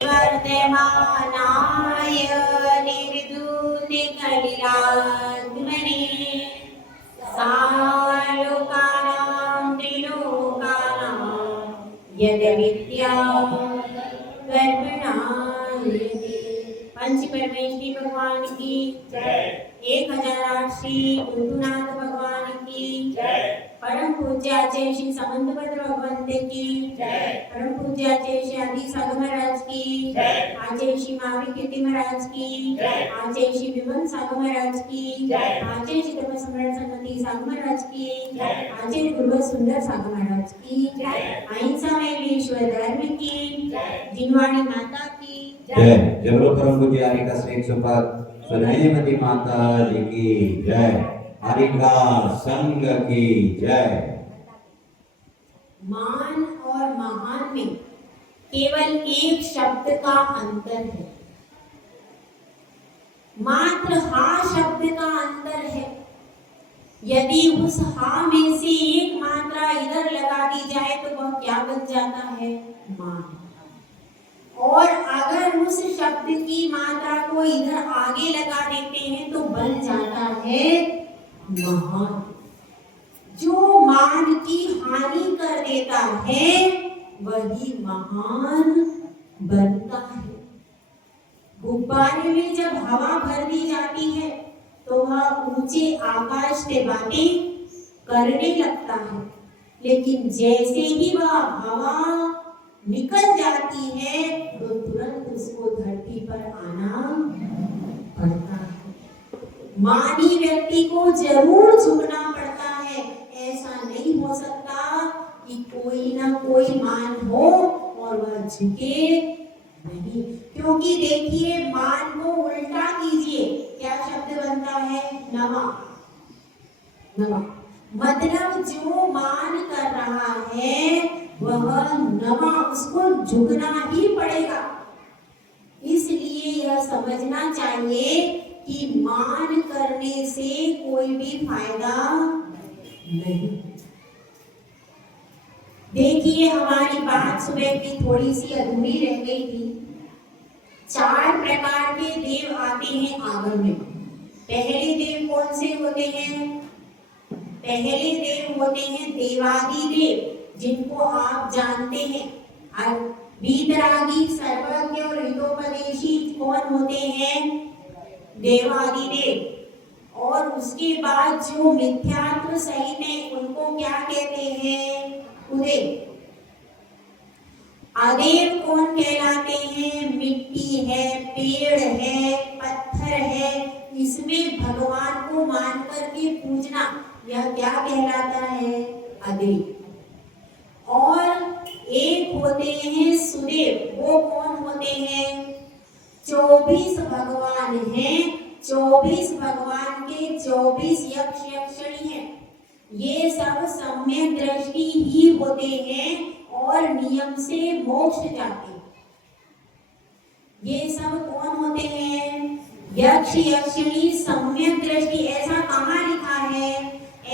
वर्तमानाय निर्दूतिकलिरात्मने सालोकानां त्रिलोकानां यद्विद्या कर्मणायते। पंच परमेश्वरी भगवान की जय। 1008 श्री गुरुनाथ भगवान की जय। परम पूज्य आचार्य श्री समंतभद्र भगवंत की जय। परम पूज्य आचार्य श्री आदि साधु महाराज की जय। आचार्य श्री महावीर कीर्ति महाराज की जय। आचार्य श्री विमल साधु महाराज की जय। आचार्य श्री धर्म सम्राट सन्मति साधु महाराज की जय। आचार्य गुरु सुंदर साधु महाराज की जय। अहिंसा में विश्व धर्म की जय। जिनवाणी माता की जय। जबरो परम पूज्य हरिका श्री सुपद सुनैमती माता जी की जय। हरिका संघ की जय। मान और महान में केवल एक शब्द का अंतर है, मात्र हा शब्द का अंतर है। यदि उस हा में से एक मात्रा इधर लगा दी जाए तो वह क्या बन जाता है? मान। और अगर उस शब्द की मात्रा को इधर आगे लगा देते हैं तो बन जाता है महान। जो मान की हानि कर देता है वही महान बनता है। गुब्बारे में जब हवा भर दी जाती है तो वह ऊंचे आकाश से बातें करने लगता है, लेकिन जैसे ही वह हवा निकल जाती है तो तुरंत उसको धरती पर आना पड़ता है। मानी व्यक्ति को जरूर झुकना पड़ता है। ऐसा नहीं हो सकता कि कोई ना कोई मान हो और वह झुके नहीं, क्योंकि देखिए मान को उल्टा कीजिए, क्या शब्द बनता है? नमा। नमा मतलब जो मान कर रहा है वह नमा, उसको झुकना ही पड़ेगा। इसलिए यह समझना चाहिए कि मान करने से कोई भी फायदा नहीं। देखिए हमारी बात सुबह की थोड़ी सी अधूरी रह गई थी। 4 प्रकार के देव आते हैं आगम में। पहले देव कौन से होते हैं? पहले देव होते हैं देवादिदेव, जिनको आप जानते हैं। वीतरागी, सर्वज्ञ और हितोपदेशी कौन होते हैं? देवादिदेव। और उसके बाद जो मिथ्यात्व सहित है उनको क्या कहते हैं? उदेव। अदेव कौन कहलाते हैं? मिट्टी है, पेड़ है, पत्थर है, इसमें भगवान को मान करके पूजना, यह क्या कहलाता है? अदेव। और एक होते हैं सुदेव। वो कौन होते हैं? 24 भगवान हैं। 24 भगवान के 24 यक्ष यक्षिणी हैं। ये सब सम्यक दृष्टि ही होते हैं और नियम से मोक्ष जाते हैं। ये सब कौन होते हैं? यक्ष यक्षिणी सम्यक दृष्टि। ऐसा कहाँ लिखा है?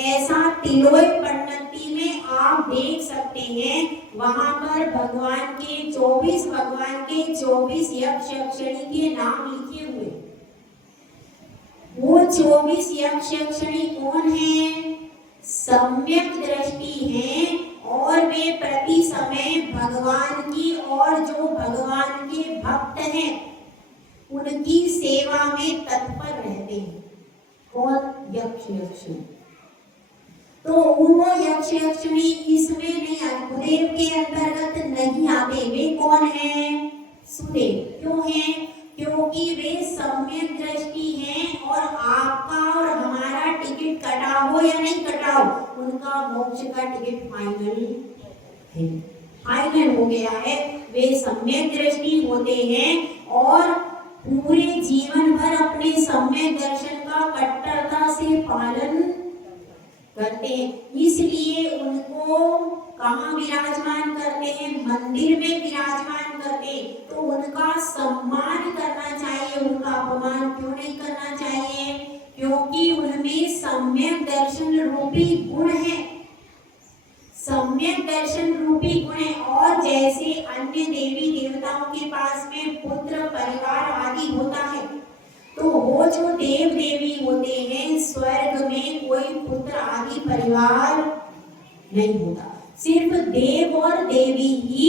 ऐसा तिलोक पन्नति में आप देख सकते हैं। वहां पर भगवान के 24 भगवान के 24 यक्ष यक्षिणी के नाम लिखे हुए। वो 24 यक्ष यक्षिणी कौन हैं? सम्यक दृष्टि हैं और वे प्रति समय भगवान की और जो भगवान के भक्त हैं उनकी सेवा में तत्पर रहते हैं। कौन? यक्ष यक्षिणी। तो वो यक्ष यक्षिणी इसमें नहीं आते, सुदेव के अंतर्गत नहीं आते। वे कौन हैं? सुदेव। क्यों हैं? क्योंकि वे सम्यक दृष्टि हैं और आपका और हमारा टिकट कटा हो या नहीं कटा हो, उनका मोक्ष का टिकट फाइनल है, फाइनल हो गया है। वे सम्यक दृष्टि होते हैं और पूरे जीवन भर अपने सम्यक दर्शन का कट्टरता से पालन करते हैं। इसलिए उनको कहाँ विराजमान करते हैं? मंदिर में विराजमान करते हैं। तो उनका सम्मान करना चाहिए, उनका अपमान क्यों नहीं करना चाहिए? क्योंकि उनमें सम्यक दर्शन रूपी गुण है। सम्यक दर्शन रूपी गुण है। और जैसे अन्य देवी देवताओं के पास में पुत्र परिवार आदि होता है, तो वो जो देव देवी होते हैं स्वर्ग में कोई पुत्र आदि परिवार नहीं होता, सिर्फ देव और देवी ही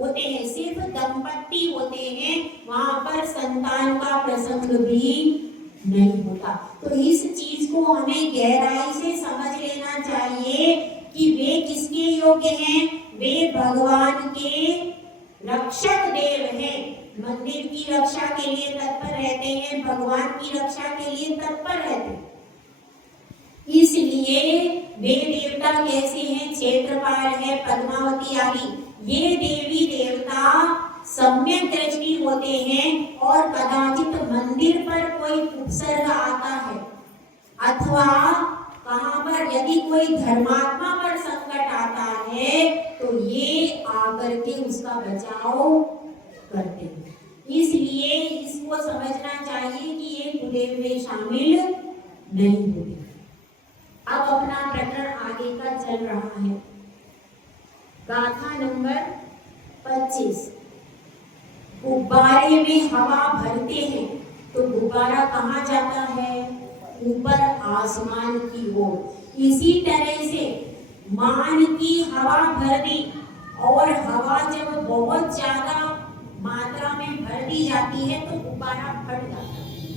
होते हैं, सिर्फ दंपति होते हैं, वहां पर संतान का प्रसंग भी नहीं होता। तो इस चीज को हमें गहराई से समझ लेना चाहिए कि वे किसके योग्य हैं, वे भगवान के रक्षक देव हैं, मंदिर की रक्षा के लिए तत्पर रहते हैं, भगवान की रक्षा के लिए तत्पर रहते हैं। इसलिए वे देवता कैसे हैं, क्षेत्रपाल है, पद्मावती आदि, ये देवी देवता सम्यक दृष्टि होते हैं और कदाचित मंदिर पर कोई उपसर्ग आता है अथवा कहां पर यदि कोई धर्मात्मा पर संकट आता है तो ये आकर के उसका बचाव करते हैं। इसलिए इसको समझना चाहिए कि ये कुदेव में शामिल नहीं होते। अब अपना प्रकरण आगे का चल रहा है। गाथा नंबर 25। गुब्बारे में हवा भरते हैं तो गुब्बारा कहाँ जाता है, ऊपर आसमान की ओर। इसी तरह से मान की हवा भर दी और हवा जब बहुत ज्यादा मात्रा में भर दी जाती है तो गुब्बारा फट जाता है।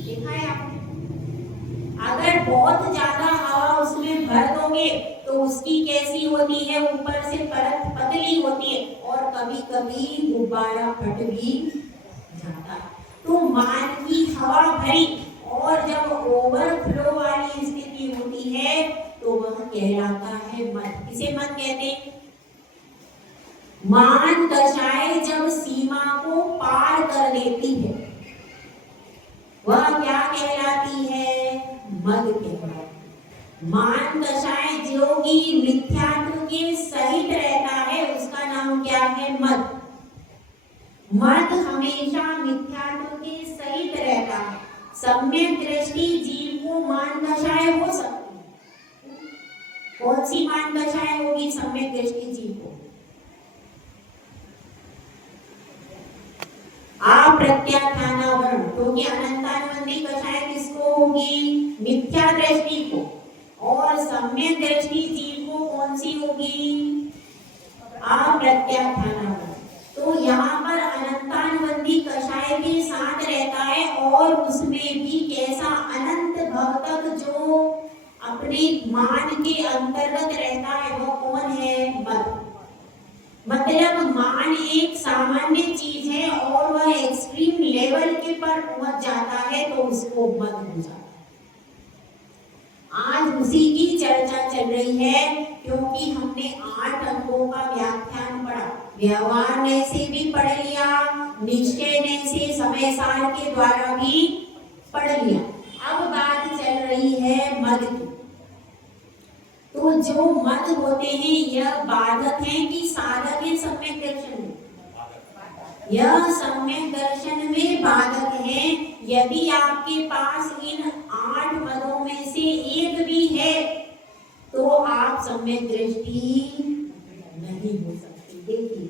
देखा है आपने? अगर बहुत ज्यादा हवा उसमें भर दोगे तो उसकी कैसी होती है, ऊपर से परत पतली होती है और कभी कभी गुब्बारा फट भी जाता है। तो मान की हवा भरी और जब ओवरफ्लो वाली स्थिति होती है तो वह कहलाता है मद। किसे मद कहते हैं? मान दशाएं जब सीमा को पार कर देती है वह क्या कहलाती है, मद कहलाती। मान दशाएं जो कि मिथ्यात्व के सहित रहता है उसका नाम क्या है, मद। मद हमेशा मिथ्यात्व के सहित रहता है। सम्यक दृष्टि जीव को मान दशाएं हो सकती है। कौन सी मान दशाएं होगी सम्यक दृष्टि जीव को? अप्रत्याख्यानावरण, क्योंकि अनंतानुबंधी कषाय किसको होगी, मिथ्या दृष्टि को। और सम्यक दृष्टि जीव को कौन सी होगी, अप्रत्याख्यानावरण। तो यहाँ पर अनंतानुबंधी कषाय के साथ रहता है और उसमें भी कैसा, अनंत भव तक जो अपने मान के अंतर्गत रहता है वह कौन है, मद। मतलब मान एक सामान्य चीज है और वह एक्सट्रीम लेवल के पर पहुंच जाता है तो उसको मद हो जाता है। आज उसी की चर्चा चल रही है क्योंकि हमने 8 अंगों का व्याख्यान पढ़ा, व्यवहार ने से भी पढ़ लिया, निश्चय ने से समय सार के द्वारा भी पढ़ लिया। अब बात चल रही है मद की। तो जो मद होते हैं यह बाधक है कि साधक है सम्यक दर्शन में? यह सम्यक दर्शन में बाधक है। यदि आपके पास इन 8 मदों में से एक भी है तो आप सम्यक दृष्टि नहीं हो सकती। देखिए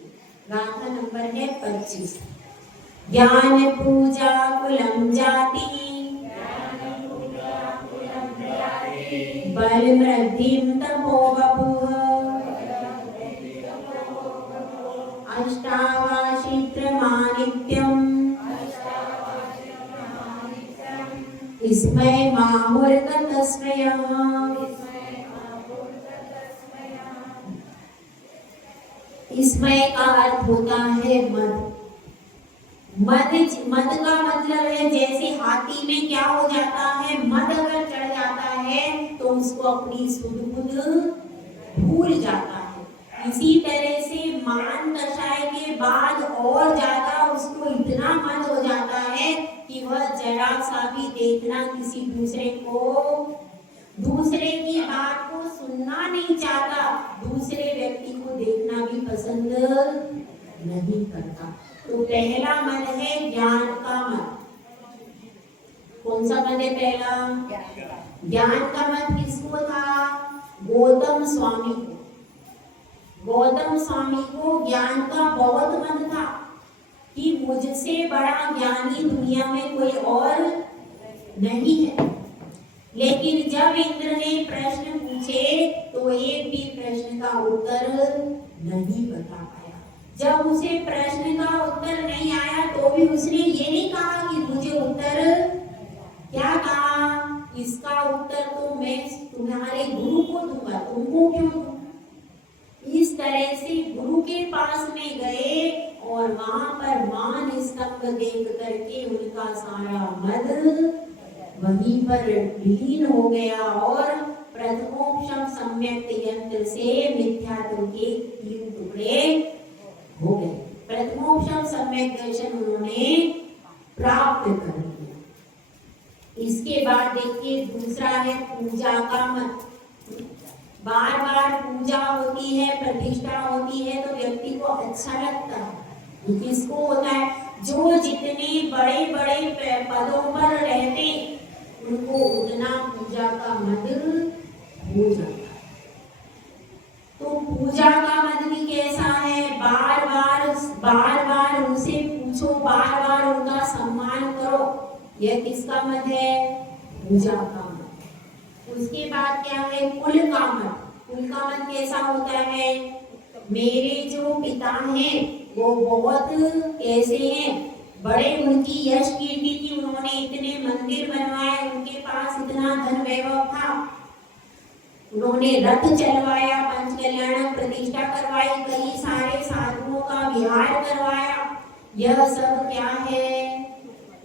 गाथा नंबर है 25। ज्ञान पूजा कुलम जाति बल मृद्धिम तपो बभूव अष्टावाशित्रमानित्यम् इसमय माहुर्त तस्मयः। इसमय का अर्थ होता है मद। मद का मतलब है जैसे हाथी में क्या हो जाता है, मद अगर चढ़ जाता है तो उसको अपनी सुध बुध भूल जाता है। इसी तरह से मान दशाएं के बाद और ज्यादा उसको इतना मद हो जाता है कि वह जरा सा भी देखना किसी दूसरे को, दूसरे की बात को सुनना नहीं चाहता, दूसरे व्यक्ति को देखना भी पसंद नहीं करता। तो पहला मद है ज्ञान का मद। कौन सा मद है पहला? ज्ञान का मद किसको था? गौतम स्वामी को। गौतम स्वामी को ज्ञान का बहुत मद था कि मुझसे बड़ा ज्ञानी दुनिया में कोई और नहीं है। लेकिन जब इंद्र ने प्रश्न पूछे तो एक भी प्रश्न का उत्तर नहीं बता पाया। जब उसे प्रश्न का उत्तर नहीं आया तो भी उसने ये नहीं कहा कि मुझे उत्तर, क्या कहा, इसका उत्तर तो मैं तुम्हारे गुरु को दूंगा, तुमको क्यों दूं। इस तरह से गुरु के पास में गए और वहां पर मान स्तंभ देख करके उनका सारा मद वहीं पर विलीन हो गया और प्रथमोपशम सम्यक यंत्र से मिथ्यात्व के 3 टुकड़े हो गए। प्रथमोपशम सम्यक दर्शन उन्होंने प्राप्त कर लिया। इसके बाद देखिए दूसरा है पूजा का मत। बार बार पूजा होती है, प्रतिष्ठा होती है तो व्यक्ति को अच्छा लगता है। किसको होता है? जो जितने बड़े बड़े पदों पर रहते उनको उतना पूजा का मद हो जाता है। तो पूजा का मद भी कैसा है? बार बार उनसे पूछो, बार बार उनका सम्मान करो। यह किसका मद है? पूजा का मद। उसके बाद क्या है? कुल का मत। कुल का मत कैसा होता है? मेरे जो पिता हैं वो बहुत कैसे हैं, बड़े, उनकी यश कीर्ति थी, उन्होंने इतने मंदिर बनवाए, उनके पास इतना धन वैभव था, उन्होंने रथ चलवाया, पंच कल्याण प्रतिष्ठा करवाई, कई सारे साधुओं का विहार करवाया। यह सब क्या है?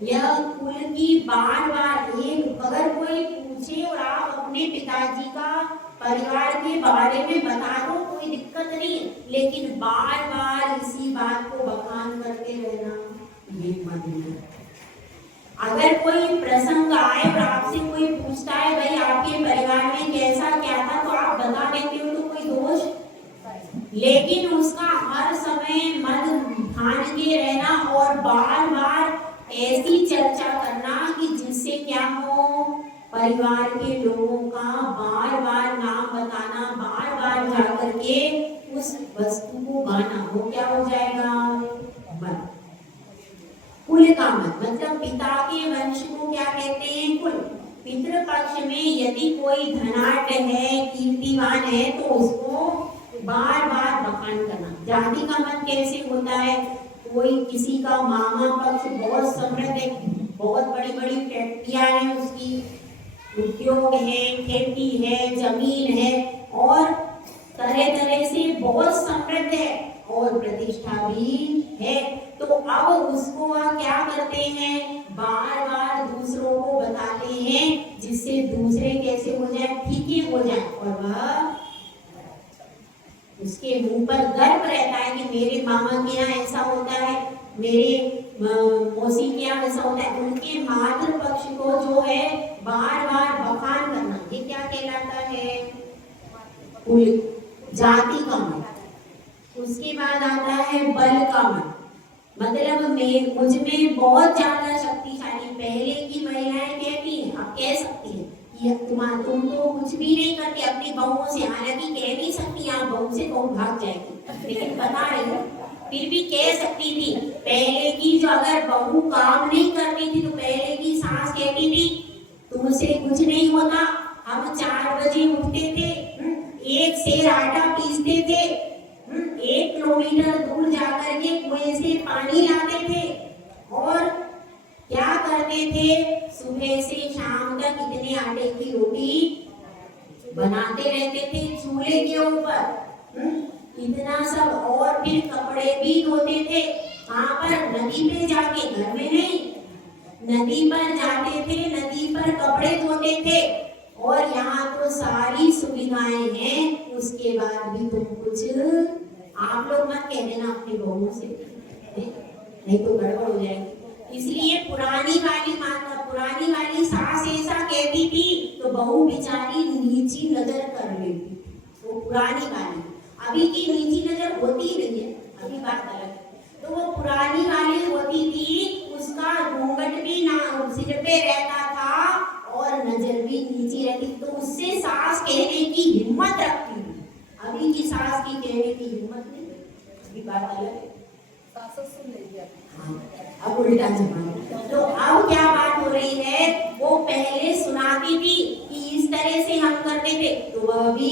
यह कुल की बार बार एक, अगर कोई पूछे और आप अपने पिताजी का परिवार के बारे में बता दो कोई दिक्कत नहीं, लेकिन बार बार इसी बात को बखान करते रहना ये मत नहीं। अगर कोई प्रसंग आए और आपसे कोई पूछता है भाई आपके परिवार में कैसा क्या था, तो आप बता देते हो तो कोई दोष, लेकिन उसका हर समय मत ठान के रहना और बार बार ऐसी चर्चा करना कि जिससे क्या हो, परिवार के लोगों का बार बार नाम बताना, बार बार जाकर के उस वस्तु को गाना, वो क्या हो जाएगा? मत। कुल का मत मतलब पिता के वंश को क्या कहते हैं? कुल। पितृपक्ष में यदि कोई धनाढ्य है, कीर्तिवान है तो उसको बार बार बखान करना। जाति का मत कैसे होता है? कोई किसी का मामा पक्ष बहुत समृद्ध है, बहुत बड़ी बड़ी फैक्ट्रियां हैं, उसकी उद्योग है, खेती है, जमीन है और तरह तरह से बहुत समृद्ध है और प्रतिष्ठा भी है, तो अब उसको वह क्या करते हैं? बार बार दूसरों को बताते हैं जिससे दूसरे कैसे हो जाए? फीके हो जाए और वह उसके मुंह पर गर्व रहता है कि मेरे मामा के यहाँ ऐसा होता है, मेरे मौसी के यहाँ ऐसा होता है। उनके मातृ पक्ष को जो है बार बार बखान करना, ये क्या कहलाता है? कुल। जाति का मत। उसके बाद आता है बल का मत, मतलब मुझ में बहुत ज्यादा शक्तिशाली। पहले की महिलाएं कहती हैं, अब कह सकती है तुम तो कुछ भी नहीं करती अपनी बहुओं से, हालांकि कह नहीं सकती आप बहू से बहू भाग जाएगी, लेकिन बता रही हूँ फिर भी कह सकती थी। पहले की जो अगर बहू काम नहीं करती थी तो पहले की सास कहती थी तुमसे कुछ नहीं होता, हम 4 बजे उठते थे, 1 सेर आटा पीसते थे, 1 किलोमीटर दूर जाकर के कुएं से पानी लाते थे और क्या करते थे? सुबह से शाम तक इतने आटे की रोटी बनाते रहते थे चूल्हे के ऊपर, इतना सब, और फिर कपड़े भी धोते थे। कहाँ पर? नदी पे जाके, घर में नहीं, नदी पर जाते थे, नदी पर कपड़े धोते थे। और यहाँ तो सारी सुविधाएं हैं, उसके बाद भी तुम कुछ, आप लोग मत कह देना अपनी बहू से, नहीं तो गड़बड़ हो जाएगी। इसलिए पुरानी वाली माता, पुरानी वाली सास ऐसा कहती थी तो बहू बेचारी नीची नजर कर लेती, वो पुरानी वाली। अभी की नीची नजर होती ही नहीं है, अभी बात अलग है। तो वो पुरानी वाली होती थी, उसका घूंघट भी ना सिर पे रहता था और नजर भी नीची रहती, तो उससे सास कहने की हिम्मत रखती थी। अभी की सास की कहने की हिम्मत नहीं, अभी बात अलग है। अब उल्टा जमाना। तो अब क्या बात हो रही है, वो पहले सुनाती थी कि इस तरह से हम करते थे, तो वह भी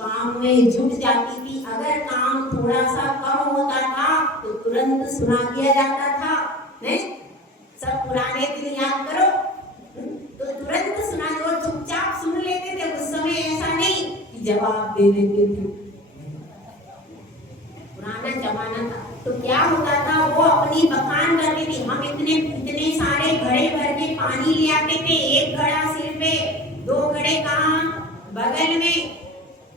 काम में जुट जाती थी। अगर काम थोड़ा सा कम होता था तो तुरंत सुना दिया जाता था। नहीं, सब पुराने दिन याद करो, तो तुरंत सुना दो, चुपचाप सुन लेते थे। उस समय ऐसा नहीं कि जवाब दे देते थे, पुराना जमाना था। तो क्या होता था, वो अपनी बखान करते थे। हम इतने सारे घड़े भर के पानी ले आते थे, एक घड़ा सिर पे, 2 घड़े कहाँ बगल में,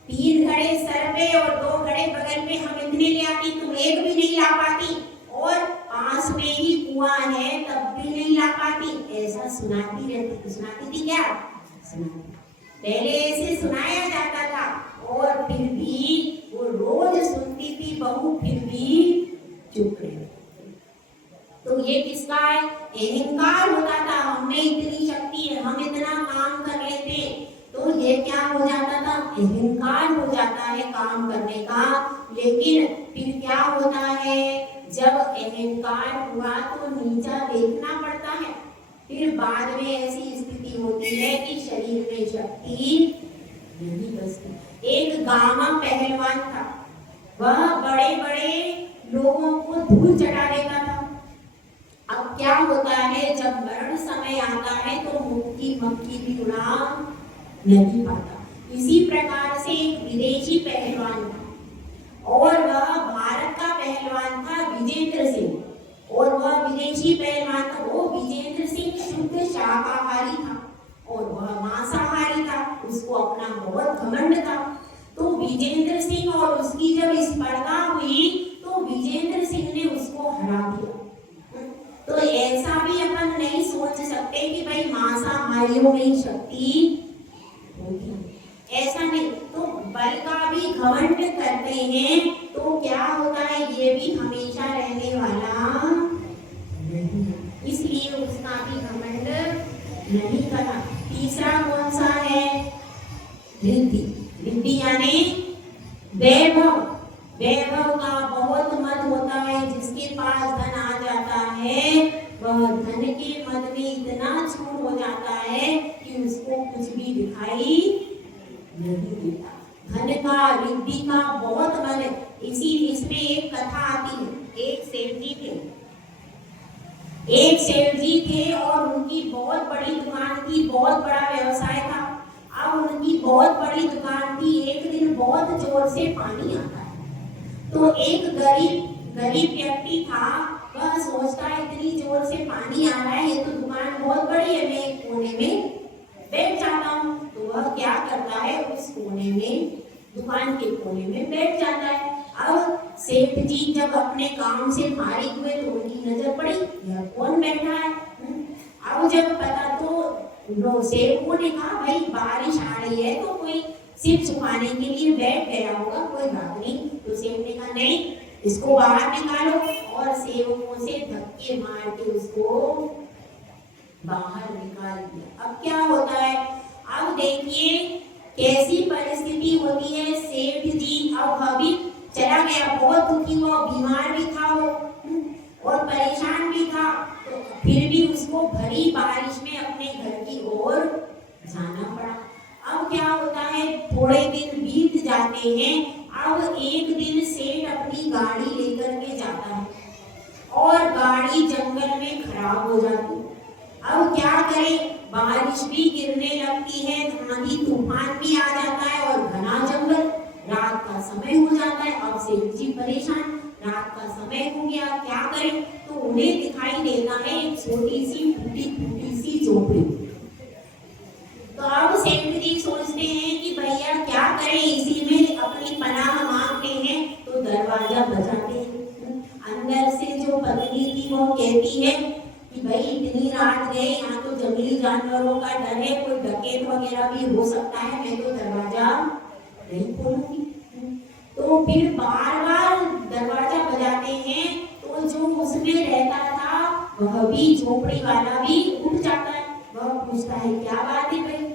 3 घड़े सर पे और 2 घड़े बगल में। हम इतने ले आती, तुम एक भी नहीं ला पाती, और पास में ही कुआं है तब भी नहीं ला पाती। ऐसा सुनाती रहती, सुनाती थी क्या, पहले ऐसे सुनाया जाता था। और फिर भी वो रोज सुनती थी बहू, फिर भी चुप रही। तो ये किसका है, अहंकार होता था। हमें इतनी शक्ति है, हम इतना काम कर लेते, तो ये क्या हो जाता था, अहंकार हो जाता है काम करने का। लेकिन फिर क्या होता है, जब अहंकार हुआ तो नीचा देखना पड़ता है। फिर बाद में ऐसी स्थिति होती है कि शरीर में शक्ति नहीं बचती। एक गामा पहलवान था, वह बड़े बड़े लोगों को धूल चटा देता था। अब क्या होता है, जब मरण समय आता है तो मुक्ति मक्खी भी उड़ा नहीं पाता। इसी प्रकार से एक विदेशी पहलवान था, और वह भारत का पहलवान था, विजेंद्र सिंह। और वह विदेशी पहलवान था, वो विजेंद्र सिंह शुद्ध शाकाहारी था और वह मांसाहारी था। उसको अपना बहुत घमंड था। तो विजेंद्र सिंह और उसकी जब स्पर्धा हुई तो विजेंद्र सिंह ने उसको हरा दिया। तो ऐसा भी अपन नहीं सोच सकते कि भाई मांसाहारियों में शक्ति होगी, ऐसा नहीं। तो बल का भी घमंड करते हैं तो क्या होता है, ये भी हमेशा रहने वाला नहीं है, इसलिए उसका भी घमंड नहीं करा। तीसरा कौन सा है, रिद्धि। रिद्धि यानी वैभव। वैभव का बहुत मत होता है, जिसके पास धन आ जाता है वह धन के मद में इतना चूर हो जाता है कि उसको कुछ भी दिखाई नहीं देता। धन का, रिद्धि का बहुत मन है। इसमें एक कथा आती है। एक सेठ जी थे और उनकी बहुत बड़ी दुकान थी, बहुत बड़ा व्यवसाय था। अब उनकी बहुत बड़ी दुकान थी, एक दिन बहुत जोर से पानी आता है। तो एक गरीब व्यक्ति था, वह सोचता है इतनी जोर से पानी आ रहा है, ये तो दुकान बहुत बड़ी है, मैं एक कोने में बैठ जाता हूँ। तो वह क्या करता है, उस कोने में, दुकान के कोने में बैठ जाता है। अब सेठ जी जब अपने काम से फारिग हुए तो उनकी नजर पड़ी, यह कौन बैठा है। अब जब पता तो सेठ ने कहा, भाई बारिश आ रही है तो कोई सिर छुपाने के लिए बैठ गया होगा, कोई बात नहीं। तो सेठ ने कहा, नहीं, इसको बाहर निकालो, और सेवकों से धक्के मार के उसको बाहर निकाल दिया। अब क्या होता है, अब देखिए कैसी परिस्थिति होती है। सेठ जी अब अभी चला गया, बहुत दुखी हुआ, बीमार भी था वो और परेशान भी था। तो फिर भी उसको भरी बारिश में अपने घर की ओर जाना पड़ा। अब क्या होता है, थोड़े दिन बीत जाते हैं। अब एक दिन सेठ अपनी गाड़ी लेकर के जाता है और गाड़ी जंगल में खराब हो जाती है। अब क्या करे, बारिश भी गिरने लगती है, आंधी तूफान भी आ जाता है और घना जंगल, रात का समय हो जाता है। अब सेठ जी परेशान, रात का समय हो गया, क्या करें। तो उन्हें दिखाई देता है एक छोटी सी टूटी सी झोपड़ी। तो अब सेठ जी सोचते हैं कि भैया क्या करें, इसी में अपनी पनाह मांगते हैं। तो दरवाजा बजाते हैं। अंदर से जो पत्नी थी वो कहती है कि भाई इतनी रात गए, यहाँ तो जंगली जानवरों का डर है, कोई डकैत वगैरह भी हो सकता है, मैं तो दरवाजा नहीं खोलूंगी। तो फिर बार बार दरवाजा बजाते हैं। तो जो उसमें रहता था वह भी, झोपड़ी वाला भी उठ जाता है। वह पूछता है, क्या बात है भाई,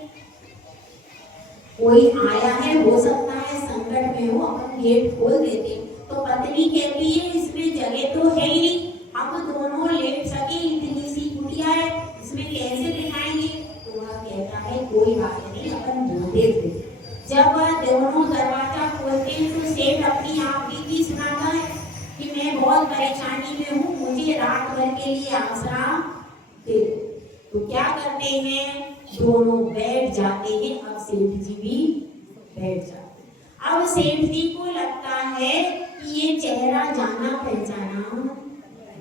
कोई आया है, हो सकता है संकट में हो, अपन गेट खोल देते। तो पत्नी कहती है, इसमें जगह तो है ही नहीं, अब दोनों लेट सके, इतनी सी कुटिया है, इसमें कैसे बिठाएंगे? तो वह कहता है कोई बात नहीं, अपन बोलते थे। जब वह दोनों दरवाजा खोलते हैं तो सेठ अपनी आप बीती सुनाता है कि मैं बहुत परेशानी में हूँ, मुझे रात भर के लिए आसरा दे दो। तो क्या करते हैं, दोनों बैठ जाते हैं। अब सेठ जी भी बैठ जाते हैं। अब सेठ जी को लगता है कि ये चेहरा जाना पहचाना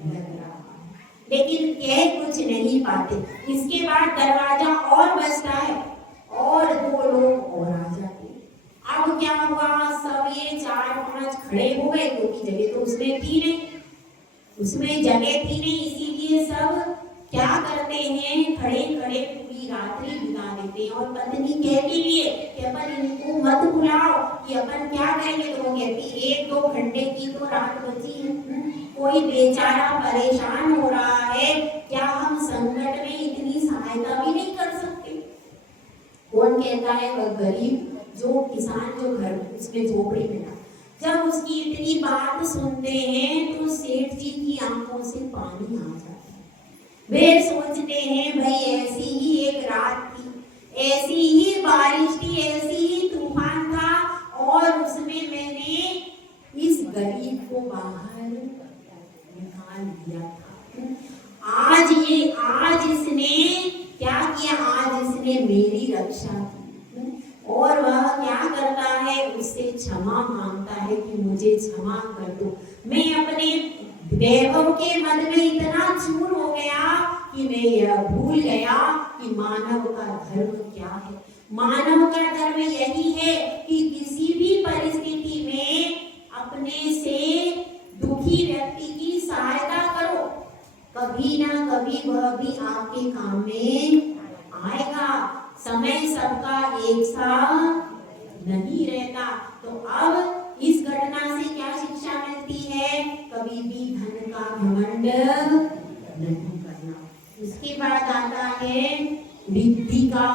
लग रहा है, लेकिन कह कुछ नहीं पाते। इसके बाद दरवाजा और बजता है और दो लोग और आ जाते हैं। अब क्या हुआ, सब ये 4-5 खड़े हो गए, क्योंकि जगह तो उसमें थी नहीं, उसमें जगह थी नहीं, इसीलिए सब क्या करते हैं, खड़े खड़े पूरी रात्रि बिता देते हैं। और पत्नी कहती भी है कि अपन इनको मत बुलाओ कि अपन क्या करेंगे। तो वो कहती 1-2 घंटे की तो रात बची है, कोई बेचारा परेशान हो रहा है, क्या हम संकट में इतनी सहायता भी नहीं कर सकते? कौन कहता है? वह गरीब जो किसान जो घर उसमें झोपड़ी में था। जब उसकी इतनी बात सुनते हैं तो सेठ जी की आंखों से पानी आ जाता है। वे सोचते हैं भाई ऐसी ही एक रात थी, ऐसी ही बारिश थी, ऐसी ही तूफान था, और उसमें मैंने इस गरीब को बाहर निकाल दिया था। आज इसने क्या किया, आज इसने मेरी रक्षा की। और वह क्या करता है, उससे क्षमा मांगता है कि मुझे क्षमा कर दो, मैं अपने वैभव के मन में इतना चूर हो गया कि मैं यह भूल गया कि मानव का धर्म क्या है। मानव का धर्म यही है कि किसी भी परिस्थिति में अपने से दुखी व्यक्ति की सहायता करो, कभी ना कभी वह भी आपके काम में आएगा। समय सबका एक सा नहीं रहता। तो अब इस घटना से क्या शिक्षा मिलती है, कभी भी धन का घमंड नहीं करना। उसके बाद आता है रिद्धि का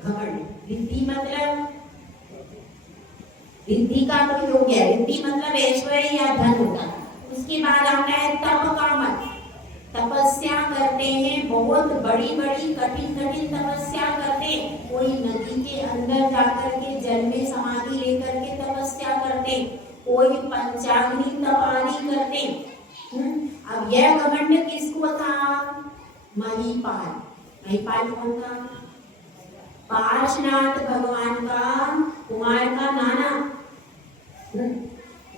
घमंड। रिद्धि मतलब, रिद्धि का तो हो गया, रिद्धि मतलब ऐश्वर्य या धन होता है। उसके बाद आता है तप का मत। तपस्या करते हैं, बहुत बड़ी बड़ी कठिन कठिन तपस्या करते हैं। कोई नदी के अंदर जाकर के जल में समाधि लेकर के तपस्या करते, कोई पंचाग्नि तप आदि करते। अब यह घमंड किसको था? महिपाल। महिपाल कौन था? पार्श्वनाथ भगवान का कुमार का नाना।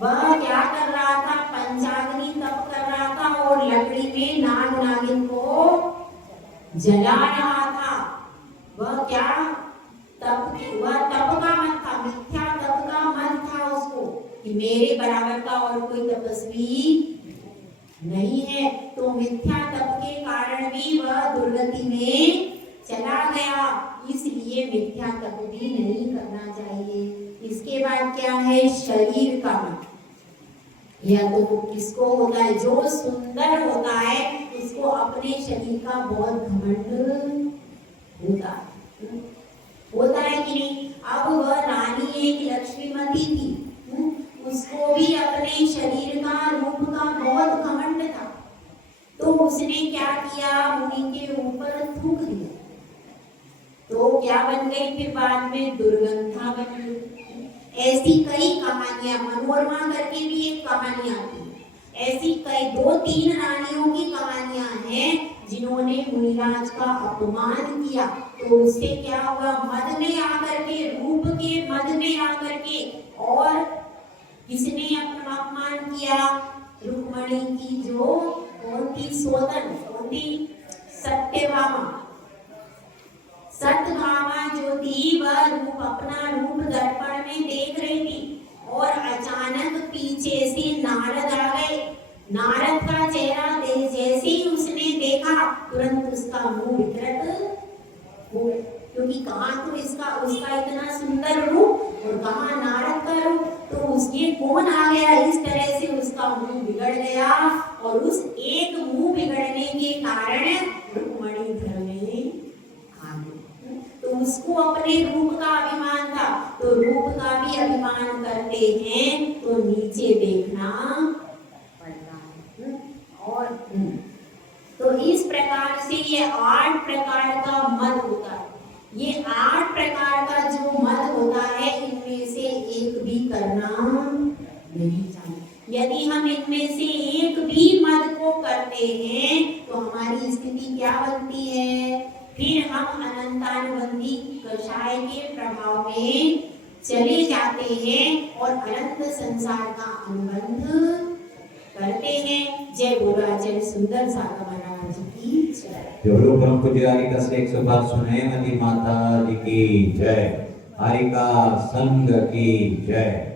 वह क्या कर रहा था? पंचाग्नि तप कर रहा था और लकड़ी में नाग नागिन को जला रहा था। वह क्या वह तप का मत था, मिथ्या तप का मत था उसको कि मेरे बराबर का और कोई तपस्वी नहीं है। तो मिथ्या तप के कारण भी वह दुर्गति में चला गया, इसलिए मिथ्या तप भी नहीं करना चाहिए। इसके बाद क्या है? शरीर का मत। यह तो किसको होता है? जो सुंदर होता है उसको अपने शरीर का बहुत घमंड होता है कि नहीं? अब वह रानी एक लक्ष्मीमती थी, उसको भी अपने शरीर का रूप का बहुत घमंड था। तो उसने क्या किया? मुनि के ऊपर थूक दिया। तो क्या बन गई? फिर बाद में दुर्गंधा बन गई। ऐसी कई कहानियां, मनोरमा करके भी एक कहानी आती है। ऐसी कई 2-3 रानियों की कहानियां हैं जिन्होंने मुनिराज का अपमान किया। तो उससे क्या हुआ? मद में आकर के, रूप के मद में आकर के, और किसने अपना अपमान किया? रुक्मणी की जो कौन थी? सोदन, कौन थी? सत्यभामा। सत्यभामा जो थी वह अपना रूप दर्पण में देख रही थी और अचानक पीछे से नारद आ गए। नारद का चेहरा जैसे ही उसने देखा तुरंत उसका मुंह विकृत हो, क्योंकि कहाँ तो उसका इतना सुंदर रूप और कहाँ नारद का रूप। तो उसके कौन आ गया? इस तरह से उसका मुंह बिगड़ गया और उस एक मुंह बिगड़ने के कारण रुक्मणी घर में आ गई। तो उसको अपने रूप का अभिमान था। तो रूप का भी अभिमान करते हैं तो नीचे देखना पड़ता है। और ये 8 प्रकार का मद होता है। ये 8 प्रकार का जो मद होता है इनमें से एक भी करना नहीं चाहिए। यदि हम इनमें से एक भी मद को करते हैं तो हमारी स्थिति क्या बनती है? फिर हम अनंतानुबंधी कषाय के प्रभाव में चले जाते हैं और अनंत संसार का अनुबंध करते हैं। जय बोलो आचार्य सुंदर सागर महाराज की जय। जोड़ो परम पूज्य हरिका श्री 105 सुनयमती माता जी की जय। हरिका संघ की जय।